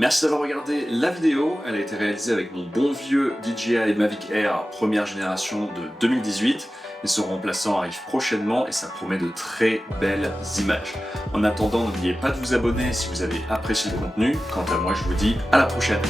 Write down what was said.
Merci d'avoir regardé la vidéo, elle a été réalisée avec mon bon vieux DJI Mavic Air première génération de 2018 et son remplaçant arrive prochainement et ça promet de très belles images. En attendant, n'oubliez pas de vous abonner si vous avez apprécié le contenu. Quant à moi, je vous dis à la prochaine.